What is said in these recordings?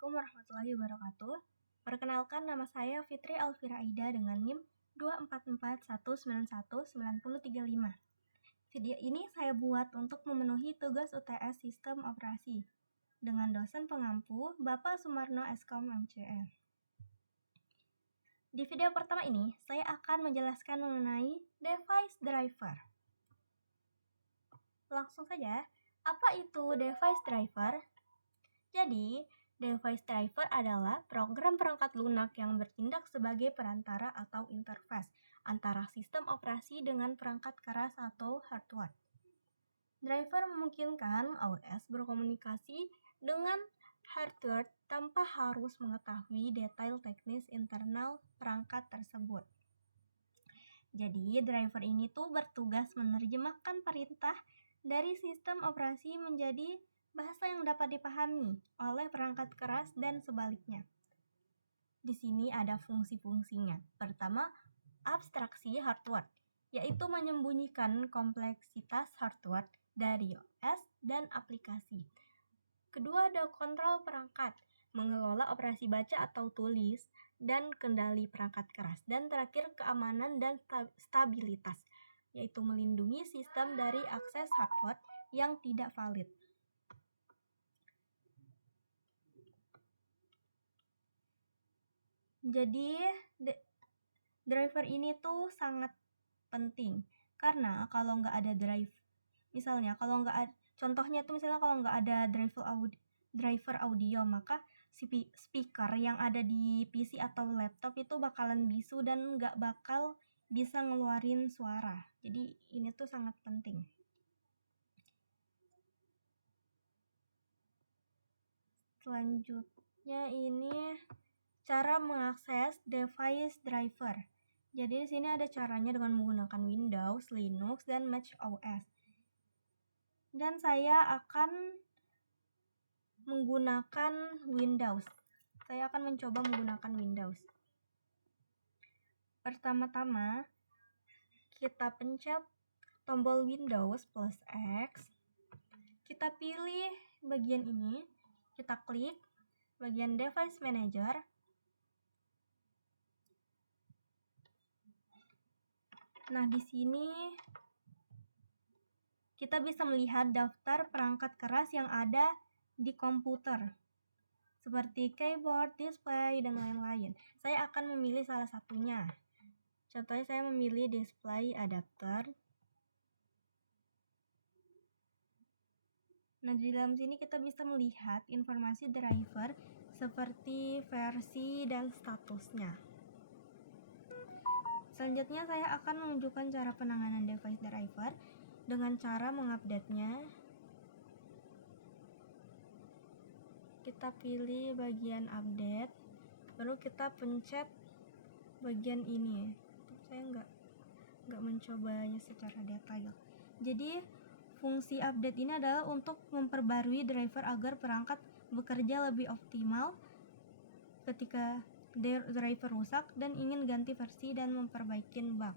Assalamualaikum warahmatullahi wabarakatuh. Perkenalkan, nama saya Fitri Alfira Aida dengan NIM 244191935. Video ini saya buat untuk memenuhi tugas UTS Sistem Operasi dengan dosen pengampu Bapak Sumarno Eskom MCM. Di video pertama ini, saya akan menjelaskan mengenai device driver. Langsung saja, apa itu device driver? Jadi, device driver adalah program perangkat lunak yang bertindak sebagai perantara atau interface antara sistem operasi dengan perangkat keras atau hardware. Driver memungkinkan OS berkomunikasi dengan hardware tanpa harus mengetahui detail teknis internal perangkat tersebut. Jadi, driver ini tuh bertugas menerjemahkan perintah dari sistem operasi menjadi bahasa yang dapat dipahami oleh perangkat keras dan sebaliknya. Di sini ada fungsi-fungsinya. Pertama, abstraksi hardware, yaitu menyembunyikan kompleksitas hardware dari OS dan aplikasi. Kedua, ada kontrol perangkat, mengelola operasi baca atau tulis, dan kendali perangkat keras. Dan terakhir, keamanan dan stabilitas, yaitu melindungi sistem dari akses hardware yang tidak valid. Jadi, driver ini tuh sangat penting karena kalau nggak ada misalnya kalau nggak ada, contohnya tuh misalnya kalau nggak ada driver audio, maka speaker yang ada di PC atau laptop itu bakalan bisu dan nggak bakal bisa ngeluarin suara. Jadi ini tuh sangat penting. Selanjutnya ini cara mengakses device driver. Jadi di sini ada caranya dengan menggunakan Windows, Linux, dan Mac OS. Dan saya akan menggunakan Windows. Saya akan mencoba menggunakan Windows. Pertama-tama, kita pencet tombol Windows plus X. Kita pilih bagian ini. Kita klik bagian Device Manager. Nah, di sini kita bisa melihat daftar perangkat keras yang ada di komputer, seperti keyboard, display, dan lain-lain. Saya akan memilih salah satunya. Contohnya saya memilih display adapter. Nah, di dalam sini kita bisa melihat informasi driver seperti versi dan statusnya. Selanjutnya saya akan menunjukkan cara penanganan device driver dengan cara mengupdate-nya. Kita pilih bagian update, baru kita pencet bagian ini. Saya nggak mencobanya secara detail. Jadi fungsi update ini adalah untuk memperbarui driver agar perangkat bekerja lebih optimal ketika driver rusak dan ingin ganti versi dan memperbaiki bug.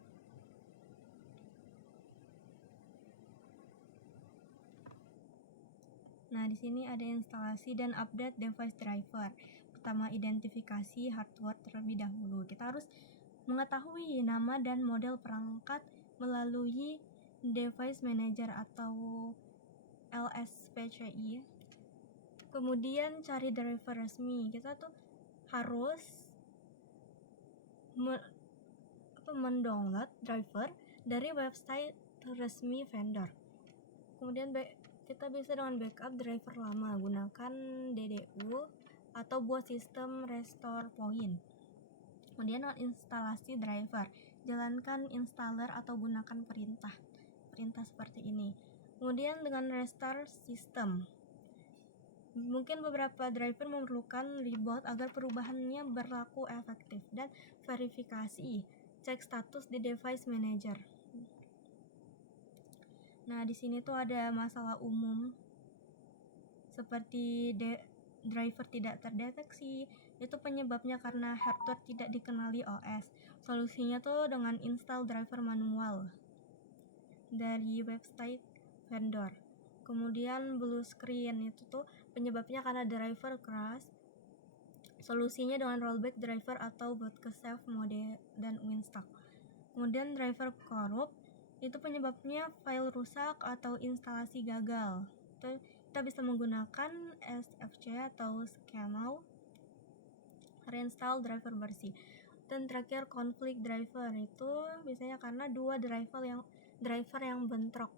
Nah, di sini ada instalasi dan update device driver. Pertama, identifikasi hardware terlebih dahulu. Kita harus mengetahui nama dan model perangkat melalui Device Manager atau LSPCI. Kemudian cari driver resmi. Kita tuh harus mendownload driver dari website resmi vendor. Kemudian kita bisa dengan backup driver lama, gunakan DDU atau buat sistem restore point. Kemudian instalasi driver, jalankan installer atau gunakan perintah seperti ini. Kemudian dengan restore system, mungkin beberapa driver memerlukan reboot agar perubahannya berlaku efektif. Dan verifikasi, cek status di device manager. Nah, di sini tuh ada masalah umum seperti driver tidak terdeteksi. Itu penyebabnya karena hardware tidak dikenali OS. Solusinya tuh dengan install driver manual dari website vendor. Kemudian blue screen, itu tuh penyebabnya karena driver crash. Solusinya dengan rollback driver atau bootcamp save mode dan winstuck. Kemudian driver korup itu penyebabnya file rusak atau instalasi gagal. Kita bisa menggunakan SFC atau Scaml, reinstall driver bersih. Dan terakhir konflik driver itu biasanya karena dua driver yang bentrok.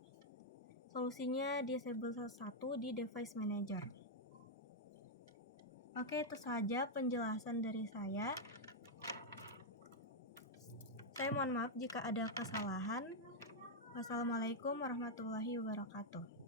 Solusinya disable satu di device manager. Oke, itu saja penjelasan dari saya. Saya mohon maaf jika ada kesalahan. Wassalamualaikum warahmatullahi wabarakatuh.